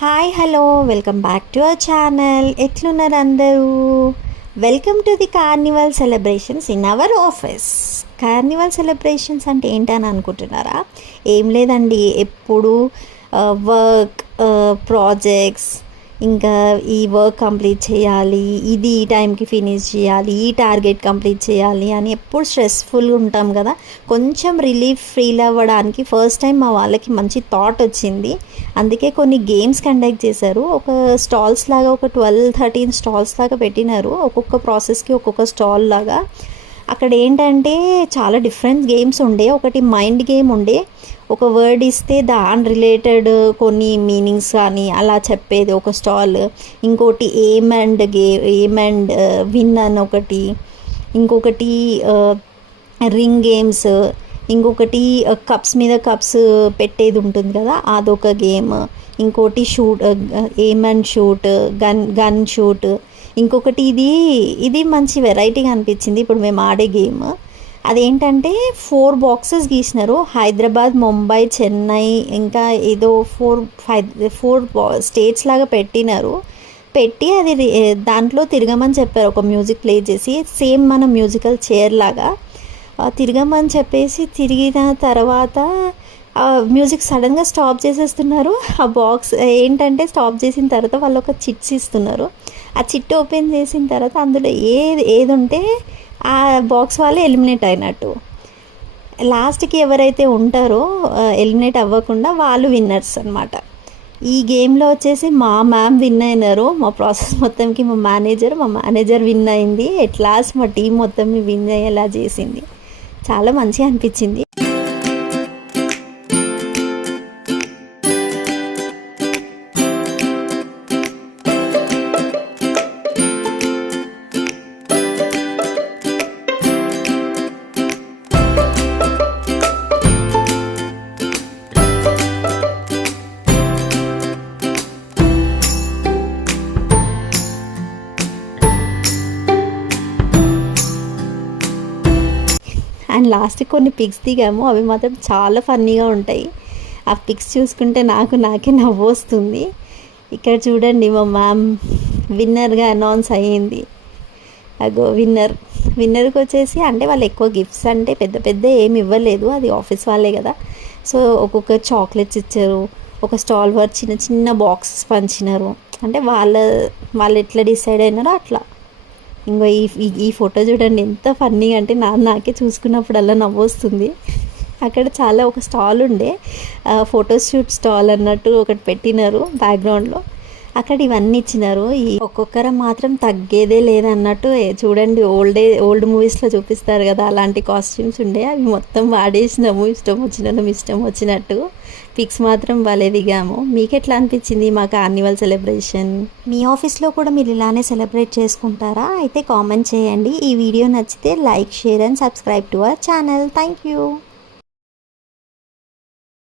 Hi hello welcome back to our channel. ఎట్లున్నారు అందరూ? Welcome to the Carnival celebrations in our office. Carnival celebrations అంటే ఏంటని అనుకుంటున్నారా? ఏం లేదండి, ఎప్పుడు వర్క్, ప్రాజెక్ట్స్, ఇంకా ఈ వర్క్ కంప్లీట్ చేయాలి, ఇది ఈ టైంకి ఫినిష్ చేయాలి, ఈ టార్గెట్ కంప్లీట్ చేయాలి అని ఎప్పుడు స్ట్రెస్ఫుల్గా ఉంటాం కదా. కొంచెం రిలీఫ్ ఫీల్ అవ్వడానికి ఫస్ట్ టైం మా వాళ్ళకి మంచి థాట్ వచ్చింది. అందుకే కొన్ని గేమ్స్ కండక్ట్ చేశారు. ఒక స్టాల్స్ లాగా ఒక 12-13 స్టాల్స్ లాగా పెట్టినారు. ఒక్కొక్క ప్రాసెస్కి ఒక్కొక్క స్టాల్ లాగా. అక్కడ ఏంటంటే చాలా డిఫరెంట్ గేమ్స్ ఉండే. ఒకటి మైండ్ గేమ్ ఉండే, ఒక వర్డ్ ఇస్తే దాని రిలేటెడ్ కొన్ని మీనింగ్స్ కానీ అలా చెప్పేది ఒక స్టాల్. ఇంకోటి ఏమ్ అండ్ విన్ అని ఒకటి, ఇంకొకటి రింగ్ గేమ్స్, ఇంకొకటి కప్స్ మీద కప్స్ పెట్టేది ఉంటుంది కదా, అదొక గేమ్. ఇంకోటి ఏమ్ అండ్ షూట్, గన్ షూట్. ఇంకొకటి ఇది మంచి వెరైటీగా అనిపించింది ఇప్పుడు మేము ఆడే గేమ్. అదేంటంటే 4 బాక్సెస్ గీసినారు. హైదరాబాద్, ముంబై, చెన్నై, ఇంకా ఏదో 4 స్టేట్స్ లాగా పెట్టి అది దాంట్లో తిరగమని చెప్పారు. ఒక మ్యూజిక్ ప్లే చేసి సేమ్ మన మ్యూజికల్ చైర్ లాగా తిరగమని చెప్పేసి తిరిగిన తర్వాత మ్యూజిక్ సడన్గా స్టాప్ చేసేస్తున్నారు. ఆ బాక్స్ ఏంటంటే స్టాప్ చేసిన తర్వాత వాళ్ళు ఒక చిట్స్ ఇస్తున్నారు. ఆ చిట్ ఓపెన్ చేసిన తర్వాత అందులో ఏది ఉంటే ఆ బాక్స్ వాళ్ళు ఎలిమినేట్ అయినట్టు. లాస్ట్కి ఎవరైతే ఉంటారో ఎలిమినేట్ అవ్వకుండా వాళ్ళు విన్నర్స్ అనమాట. ఈ గేమ్లో వచ్చేసి మా మ్యామ్ విన్ అయినారు. మా ప్రాసెస్ మొత్తంకి మా మేనేజర్ విన్ అయింది. ఎట్ లాస్ట్ మా టీం మొత్తం విన్ అయ్యేలా చేసింది. చాలా మంచిగా అనిపించింది. అండ్ లాస్ట్కి కొన్ని పిక్స్ దిగాము. అవి మాత్రం చాలా ఫన్నీగా ఉంటాయి. ఆ పిక్స్ చూసుకుంటే నాకే నవ్వు వస్తుంది. ఇక్కడ చూడండి, మా మ్యామ్ విన్నర్గా అనౌన్స్ అయ్యింది. అగో విన్నర్కి వచ్చేసి అంటే వాళ్ళు ఎక్కువ గిఫ్ట్స్ అంటే పెద్ద ఏమి ఇవ్వలేదు, అది ఆఫీస్ వాళ్ళే కదా. సో ఒక్కొక్క చాక్లెట్స్ ఇచ్చారు. ఒక స్టాల్ వరకు చిన్న బాక్సెస్ పంచినారు. అంటే వాళ్ళు ఎట్లా డిసైడ్ అయినారో అట్లా. ఇంకో ఈ ఫోటో చూడండి ఎంత ఫన్నీగా అంటే నాకే చూసుకున్నప్పుడల్లా నవ్వు వస్తుంది. అక్కడ ఒక స్టాల్ ఉండే, ఫోటోషూట్ స్టాల్ అన్నట్టు ఒకటి పెట్టినారు బ్యాక్గ్రౌండ్లో. అక్కడ ఇవన్నీ ఇచ్చినారు. ఒక్కొక్కరు మాత్రం తగ్గేదే లేదన్నట్టు. చూడండి, ఓల్డ్ మూవీస్లో చూపిస్తారు కదా, అలాంటి కాస్ట్యూమ్స్ ఉండే. అవి మొత్తం వాడేసినాము ఇష్టం వచ్చినట్టు. పిక్స్ మాత్రం భలే దిగాము. మీకు ఎట్లా అనిపించింది మా కార్నివల్ సెలబ్రేషన్? మీ ఆఫీస్లో కూడా మీరు ఇలానే సెలబ్రేట్ చేసుకుంటారా? అయితే కామెంట్ చేయండి. ఈ వీడియో నచ్చితే like, share and subscribe to our channel. Thank you.